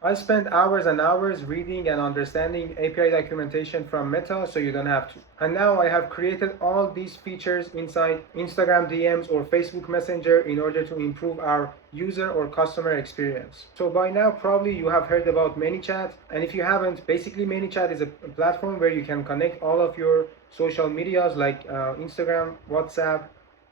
I spent hours and hours reading and understanding API documentation from Meta, so you don't have to. And now I have created all these features inside Instagram DMs or Facebook Messenger in order to improve our user or customer experience. So by now probably you have heard about ManyChat, and if you haven't, basically ManyChat is a platform where you can connect all of your social medias like Instagram, WhatsApp,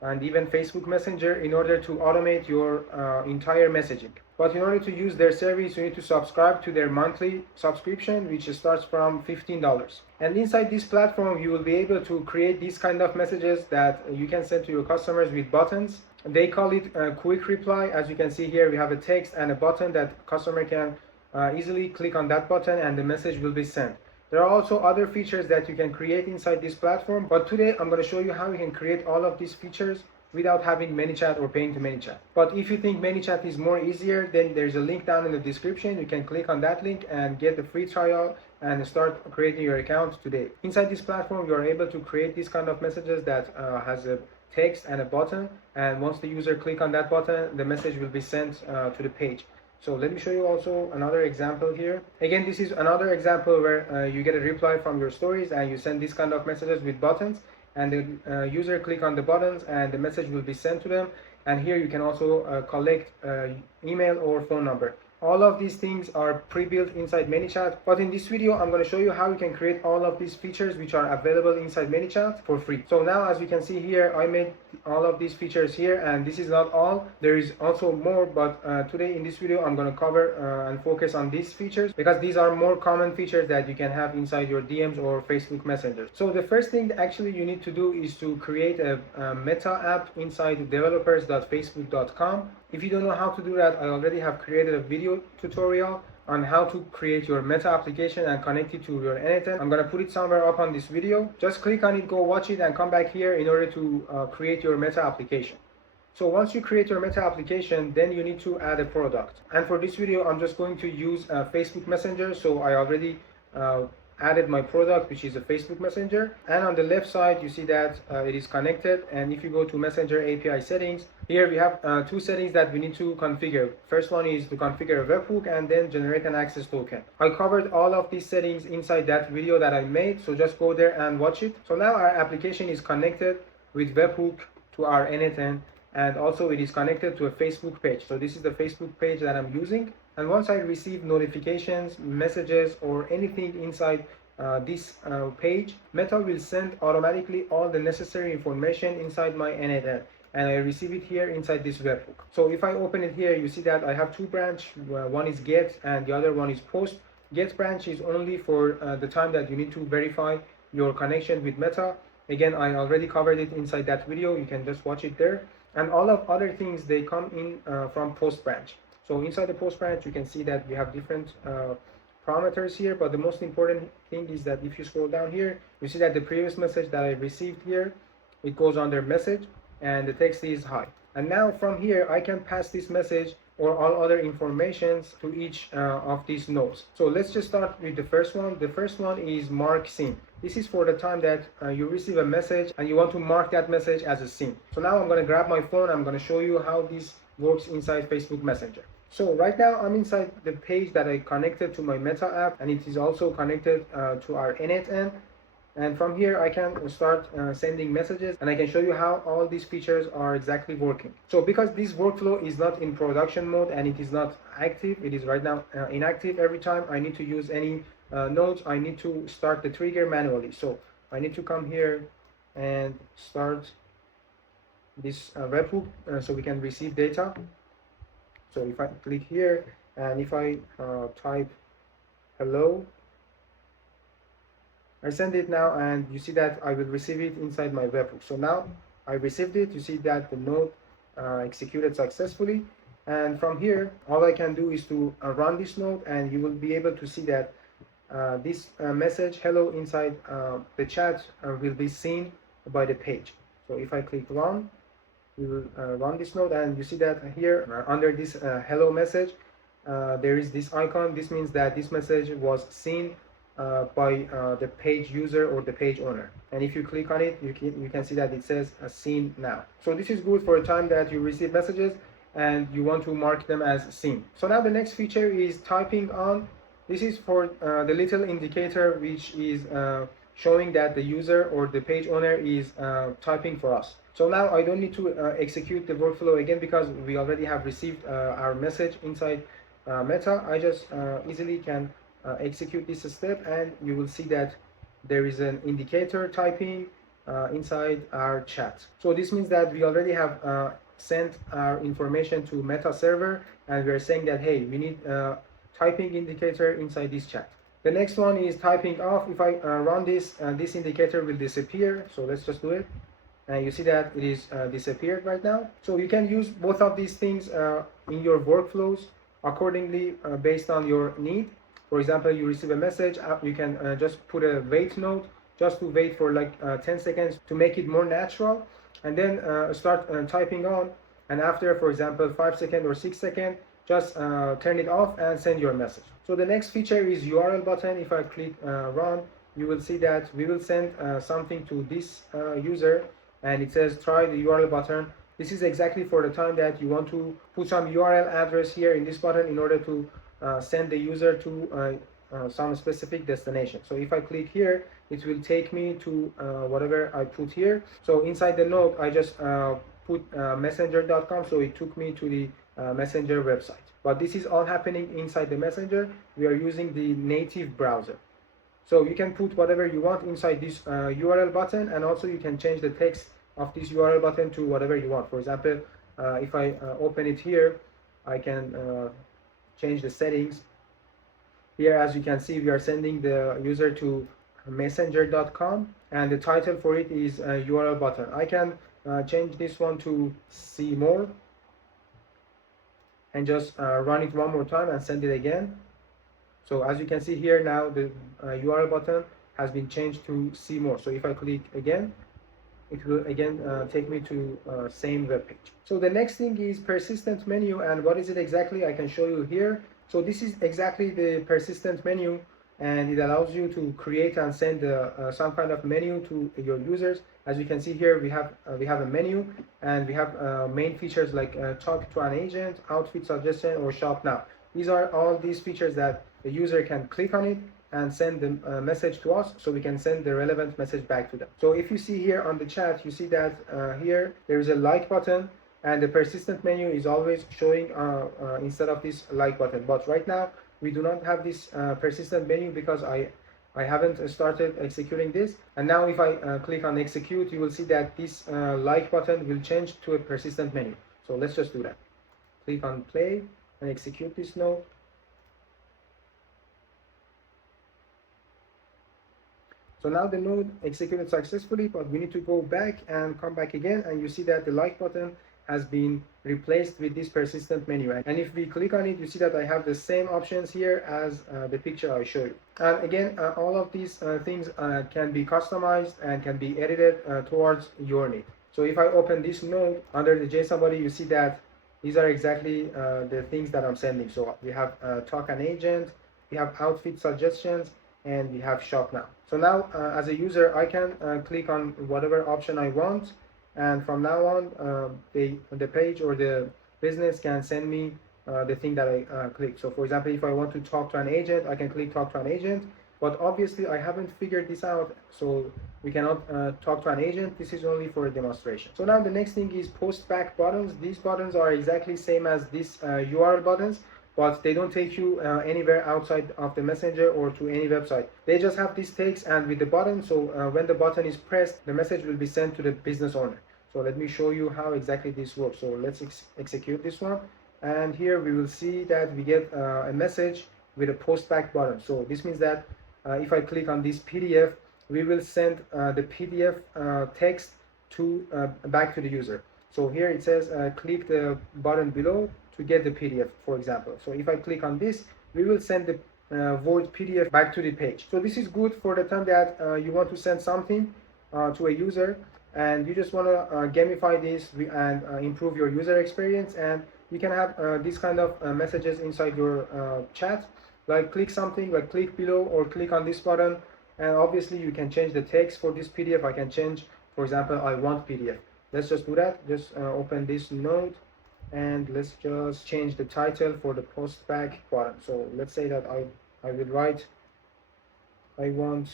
and even Facebook Messenger in order to automate your entire messaging. But in order to use their service, you need to subscribe to their monthly subscription, which starts from $15. And inside this platform, you will be able to create these kind of messages that you can send to your customers with buttons. They call it a quick reply. As you can see here, we have a text and a button that customer can easily click on that button and the message will be sent. There are also other features that you can create inside this platform, but today I'm going to show you how you can create all of these features without having ManyChat or paying to ManyChat. But if you think ManyChat is more easier, then there's a link down in the description. You can click on that link and get the free trial and start creating your account today. Inside this platform, you are able to create these kind of messages that has a text and a button, and once the user click on that button, the message will be sent to the page. So let me show you also another example here. Again, this is another example where you get a reply from your stories and you send these kind of messages with buttons, and the user click on the buttons and the message will be sent to them. And here you can also collect email or phone number. All of these things are pre-built inside ManyChat, but in this video I'm going to show you how you can create all of these features which are available inside ManyChat for free. So now, as you can see here, I made all of these features here, and this is not all. There is also more, but today in this video I'm going to cover and focus on these features because these are more common features that you can have inside your DMs or Facebook Messenger. So the first thing that actually you need to do is to create a Meta app inside developers.facebook.com. If you don't know how to do that, I already have created a video tutorial on how to create your Meta application and connect it to your n8n. I'm going to put it somewhere up on this video. Just click on it, go watch it, and come back here in order to create your Meta application. So once you create your Meta application, then you need to add a product. And for this video, I'm just going to use Facebook Messenger. So I already added my product, which is a Facebook Messenger, and on the left side you see that it is connected. And if you go to Messenger API settings, here we have two settings that we need to configure. First one is to configure a webhook and then generate an access token. I covered all of these settings inside that video that I made, so just go there and watch it. So now our application is connected with webhook to our n8n, and also it is connected to a Facebook page. So this is the Facebook page that I'm using. And once I receive notifications, messages, or anything inside this page, Meta will send automatically all the necessary information inside my n8n, and I receive it here inside this webhook. So if I open it here, you see that I have two branches. One is get and the other one is post. Get branch is only for the time that you need to verify your connection with Meta. Again, I already covered it inside that video. You can just watch it there. And all of other things, they come in from post branch. So inside the post branch, you can see that we have different parameters here, but the most important thing is that if you scroll down here, you see that the previous message that I received here, it goes under message and the text is hi. And now from here, I can pass this message or all other informations to each of these nodes. So let's just start with the first one. The first one is mark seen. This is for the time that you receive a message and you want to mark that message as a seen. So now I'm going to grab my phone. I'm going to show you how this works inside Facebook Messenger. So right now I'm inside the page that I connected to my Meta app, and it is also connected to our n8n. And from here I can start sending messages, and I can show you how all these features are exactly working. So because this workflow is not in production mode and it is not active, it is right now inactive. Every time I need to use any nodes, I need to start the trigger manually. So I need to come here and start this webhook so we can receive data. So if I click here and if I type hello, I send it now, and you see that I will receive it inside my webhook. So now I received it. You see that the node executed successfully. And from here, all I can do is to run this node, and you will be able to see that this message hello inside the chat will be seen by the page. So if I click run, we will run this node, and you see that here under this hello message there is this icon. This means that this message was seen by the page user or the page owner. And if you click on it, you can see that it says seen now. So this is good for a time that you receive messages and you want to mark them as seen. So now the next feature is typing on. This is for the little indicator which is showing that the user or the page owner is typing for us. So now I don't need to execute the workflow again because we already have received our message inside Meta. I just easily can execute this step, and you will see that there is an indicator typing inside our chat. So this means that we already have sent our information to Meta server, and we're saying that, hey, we need typing indicator inside this chat. The next one is typing off. If I run this, this indicator will disappear. So let's just do it. And you see that it is disappeared right now. So you can use both of these things in your workflows accordingly based on your need. For example, you receive a message, you can just put a wait note just to wait for like 10 seconds to make it more natural, and then start typing on, and after, for example, 5 seconds or 6 seconds, just turn it off and send your message. So the next feature is URL button. If I click run, you will see that we will send something to this user, and it says try the URL button. This is exactly for the time that you want to put some URL address here in this button in order to send the user to some specific destination. So if I click here, it will take me to whatever I put here. So inside the note, I just put messenger.com, so it took me to the Messenger website. But this is all happening inside the Messenger. We are using the native browser. So you can put whatever you want inside this URL button, and also you can change the text of this URL button to whatever you want. For example, if I open it here, I can change the settings. Here, as you can see, we are sending the user to messenger.com, and the title for it is URL button. I can change this one to see more, and just run it one more time and send it again. So as you can see here now, the URL button has been changed to see more. So if I click again, it will again take me to same web page. So the next thing is persistent menu, and what is it exactly? I can show you here. So this is exactly the persistent menu, and it allows you to create and send some kind of menu to your users. As you can see here, we have a menu, and we have main features like talk to an agent, outfit suggestion, or shop now. These are all these features that the user can click on it and send the message to us, so we can send the relevant message back to them. So if you see here on the chat, you see that here there is a like button, and the persistent menu is always showing instead of this like button. But right now we do not have this persistent menu because I haven't started executing this. And now if I click on execute, you will see that this like button will change to a persistent menu. So let's just do that. Click on play and execute this node. So now the node executed successfully, but we need to go back and come back again, and you see that the like button has been replaced with this persistent menu. And if we click on it, you see that I have the same options here as the picture I showed you. And again, all of these things can be customized and can be edited towards your need. So if I open this node under the JSON body, you see that these are exactly the things that I'm sending. So we have talk an agent, we have outfit suggestions, and we have shop now. So now as a user, I can click on whatever option I want, and from now on the page or the business can send me the thing that I click. So for example, if I want to talk to an agent, I can click talk to an agent, but obviously I haven't figured this out, so we cannot talk to an agent. This is only for a demonstration. So now the next thing is post back buttons. These buttons are exactly same as these URL buttons, but they don't take you anywhere outside of the messenger or to any website. They just have this text and with the button, so when the button is pressed, the message will be sent to the business owner. So let me show you how exactly this works. So let's execute this one, and here we will see that we get a message with a post back button. So this means that if I click on this PDF, we will send the PDF text to back to the user. So here it says click the button below to get the PDF, for example. So if I click on this, we will send the Word PDF back to the page. So this is good for the time that you want to send something to a user, and you just want to gamify this and improve your user experience. And you can have these kind of messages inside your chat, like click something, like click below or click on this button. And obviously you can change the text for this PDF. I can change, for example, I want PDF. Let's just do that. Just open this node and let's just change the title for the post back button. So let's say that I will write, I want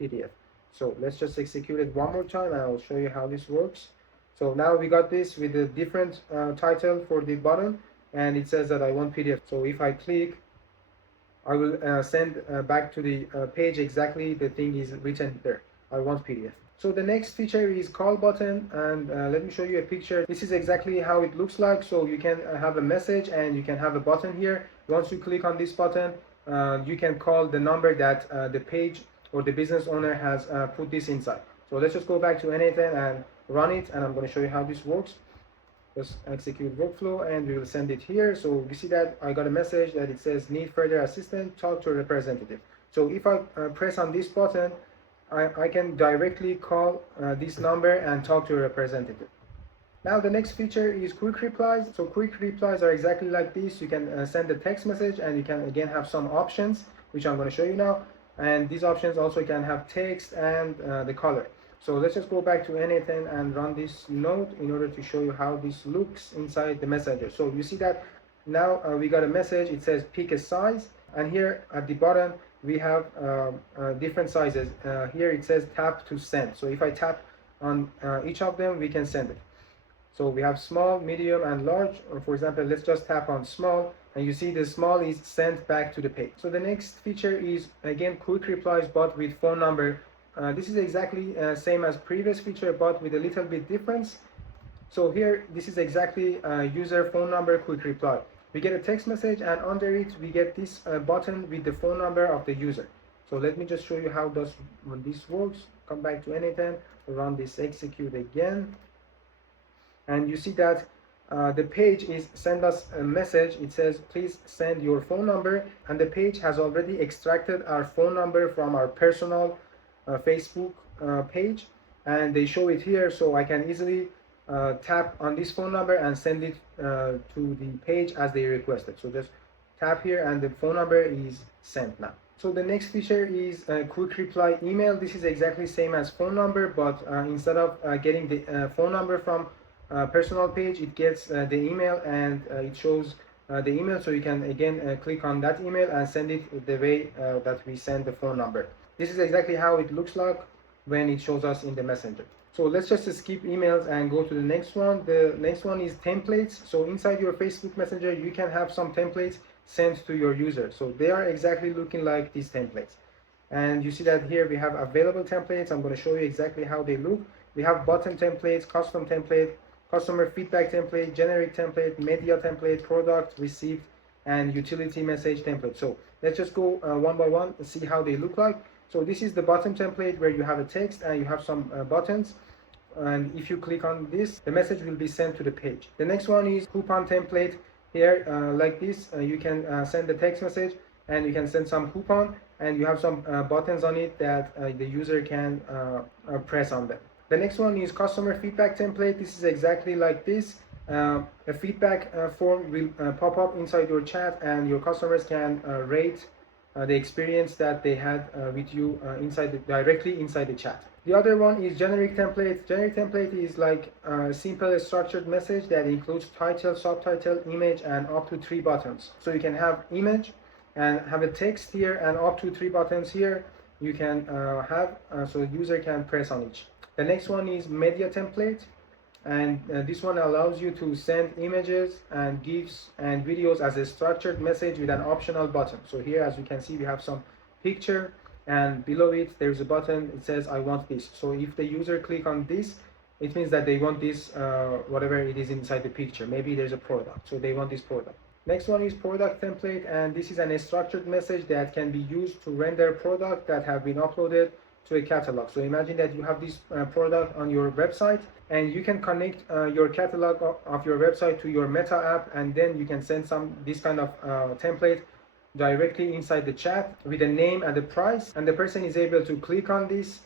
PDF. So let's just execute it one more time and I'll show you how this works. So now we got this with a different title for the button, and it says that I want PDF. So if I click, I will send back to the page exactly the thing is written there. I want PDF. So the next feature is call button, and let me show you a picture. This is exactly how it looks like. So you can have a message and you can have a button here. Once you click on this button, you can call the number that the page or the business owner has put this inside. So let's just go back to n8n and run it, and I'm going to show you how this works. Just execute workflow and we will send it here. So you see that I got a message that it says need further assistance, talk to a representative. So if I press on this button, I can directly call this number and talk to a representative. Now the next feature is quick replies. So quick replies are exactly like this. You can send a text message and you can again have some options, which I'm going to show you now. And these options also can have text and the color. So let's just go back to n8n and run this node in order to show you how this looks inside the messenger. So you see that now we got a message. It says pick a size, and here at the bottom we have different sizes. Here it says tap to send. So if I tap on each of them, we can send it. So we have small, medium, and large. For example, let's just tap on small, and you see the small is sent back to the page. So the next feature is again quick replies but with phone number. This is exactly same as previous feature but with a little bit difference. So here this is exactly user phone number quick reply. We get a text message and under it we get this button with the phone number of the user. So let me just show you how this works. Come back to n8n, run this, execute again, and you see that the page is send us a message. It says please send your phone number, and the page has already extracted our phone number from our personal Facebook page, and they show it here, so I can easily tap on this phone number and send it to the page as they requested. So just tap here and the phone number is sent now. So the next feature is quick reply email. This is exactly same as phone number, but instead of getting the phone number from personal page, it gets the email, and it shows the email, so you can again click on that email and send it the way that we send the phone number. This is exactly how it looks like when it shows us in the messenger. So let's just skip emails and go to the next one. The next one is templates. So inside your Facebook Messenger, you can have some templates sent to your user. So they are exactly looking like these templates. And you see that here we have available templates. I'm going to show you exactly how they look. We have button templates, custom template, customer feedback template, generic template, media template, product, received, and utility message template. So let's just go one by one and see how they look like. So this is the button template where you have a text and you have some buttons, and if you click on this, the message will be sent to the page. The next one is coupon template. Here like this, you can send the text message and you can send some coupon, and you have some buttons on it that the user can press on them. The next one is customer feedback template. This is exactly like this. A feedback form will pop up inside your chat, and your customers can rate the experience that they had with you directly inside the chat. The other one is generic template. Generic template is like a simple structured message that includes title, subtitle, image, and up to 3 buttons. So you can have image and have a text here and up to 3 buttons here. You can have so the user can press on each. The next one is media template, and this one allows you to send images and GIFs and videos as a structured message with an optional button. So here, as you can see, we have some picture, and below it there's a button. It says I want this. So if the user click on this, it means that they want this whatever it is inside the picture. Maybe there's a product, so they want this product. Next one is product template, and this is a structured message that can be used to render product that have been uploaded to a catalog. So imagine that you have this product on your website, and you can connect your catalog of your website to your Meta app, and then you can send this kind of template directly inside the chat with a name and the price, and the person is able to click on this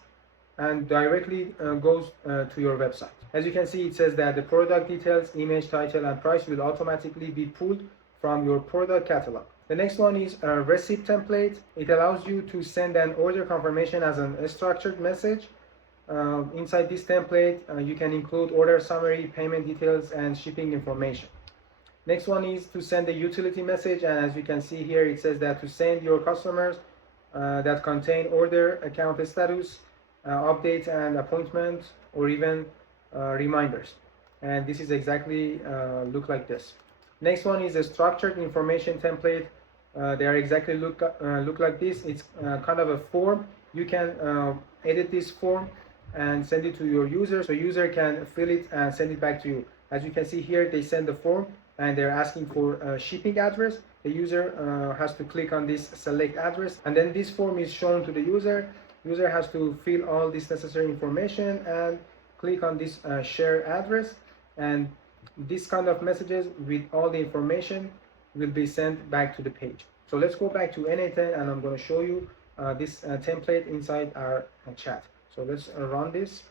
and directly goes to your website. As you can see, it says that the product details, image, title, and price will automatically be pulled from your product catalog. The next one is a receipt template. It allows you to send an order confirmation as a structured message, inside this template, you can include order summary, payment details, and shipping information. Next one is to send a utility message, and as you can see here, it says that to send your customers that contain order, account status, update and appointment, or even reminders. And this is exactly look like this. Next one is a structured information template. They are exactly look like this. It's kind of a form. You can edit this form and send it to your user, so user can fill it and send it back to you. As you can see here, they send the form and they're asking for a shipping address. The user has to click on this select address, and then this form is shown to the user. User has to fill all this necessary information and click on this share address, and this kind of messages with all the information will be sent back to the page. So let's go back to n8n, and I'm going to show you this template inside our chat. So let's run this.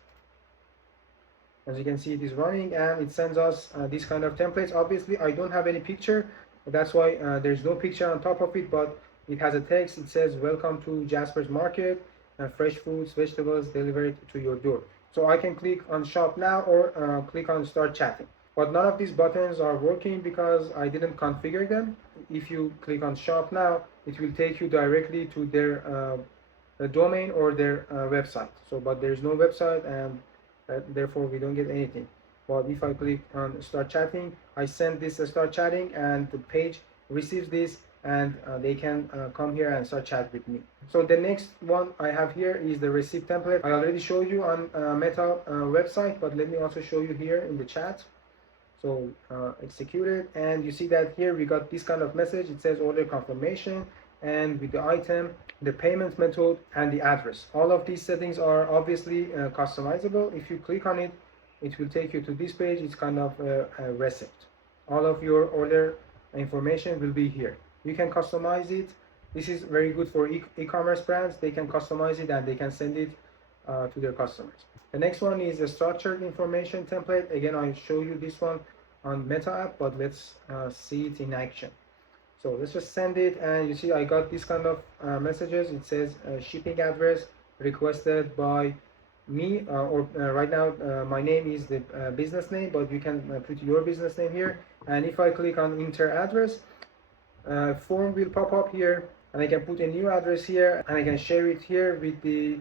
As you can see, it is running and it sends us this kind of templates. Obviously, I don't have any picture. That's why there's no picture on top of it, but it has a text. It says, welcome to Jasper's Market, fresh fruits, vegetables delivered to your door. So I can click on shop now or click on start chatting. But none of these buttons are working because I didn't configure them. If you click on shop now, it will take you directly to their domain or their website. So, but there's no website, and therefore we don't get anything. But if I click on start chatting, I send this start chatting, and the page receives this, and they can come here and start chat with me. So the next one I have here is the receipt template. I already showed you on Meta website, but let me also show you here in the chat. So execute it, and you see that here we got this kind of message. It says order confirmation, and with the item, the payment method, and the address. All of these settings are obviously customizable. If you click on it, it will take you to this page. It's kind of a receipt. All of your order information will be here. You can customize it. This is very good for e-commerce brands. They can customize it and they can send it to their customers. The next one is a structured information template. Again, I'll show you this one on Meta app, but let's see it in action. So let's just send it, and you see I got this kind of messages. It says shipping address requested by me, or right now my name is the business name, but you can put your business name here. And if I click on enter address, form will pop up here, and I can put a new address here, and I can share it here with the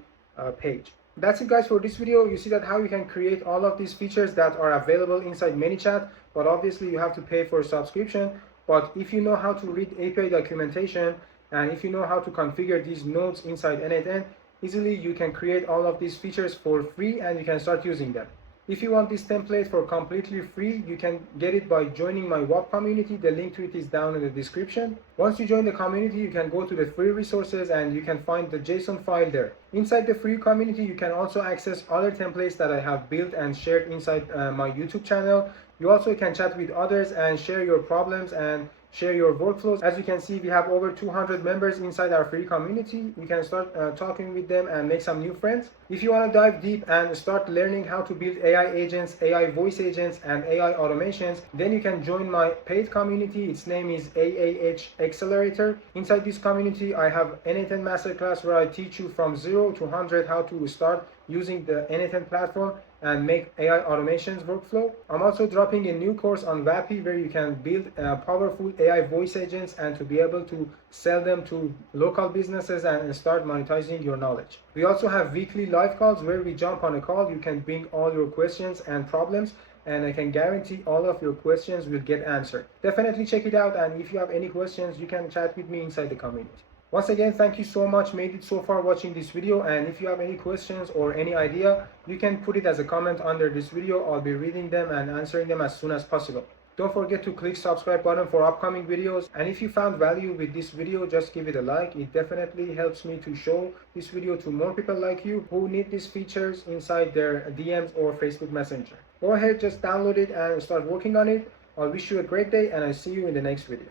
page. That's it, guys, for this video. You see that how you can create all of these features that are available inside ManyChat, but obviously you have to pay for a subscription. But if you know how to read API documentation, and if you know how to configure these nodes inside n8n, easily you can create all of these features for free, and you can start using them. If you want this template for completely free, you can get it by joining my WAP community. The link to it is down in the description. Once you join the community, you can go to the free resources and you can find the JSON file there. Inside the free community, you can also access other templates that I have built and shared inside my YouTube channel. You also can chat with others and share your problems and share your workflows. As you can see, we have over 200 members inside our free community. You can start talking with them and make some new friends. If you want to dive deep and start learning how to build AI agents, AI voice agents, and AI automations, then you can join my paid community. Its name is AAH Accelerator. Inside this community, I have n8n masterclass where I teach you from 0 to 100 how to start using the n8n platform and make AI automations workflow. I'm also dropping a new course on WAPI where you can build powerful AI voice agents and to be able to sell them to local businesses and start monetizing your knowledge. We also have weekly live calls where we jump on a call. You can bring all your questions and problems, and I can guarantee all of your questions will get answered. Definitely check it out, and if you have any questions, you can chat with me inside the community. Once again, thank you so much, made it so far watching this video, and if you have any questions or any idea, you can put it as a comment under this video. I'll be reading them and answering them as soon as possible. Don't forget to click subscribe button for upcoming videos, and if you found value with this video, just give it a like. It definitely helps me to show this video to more people like you who need these features inside their DMs or Facebook Messenger. Go ahead, just download it and start working on it. I wish you a great day, and I'll see you in the next video.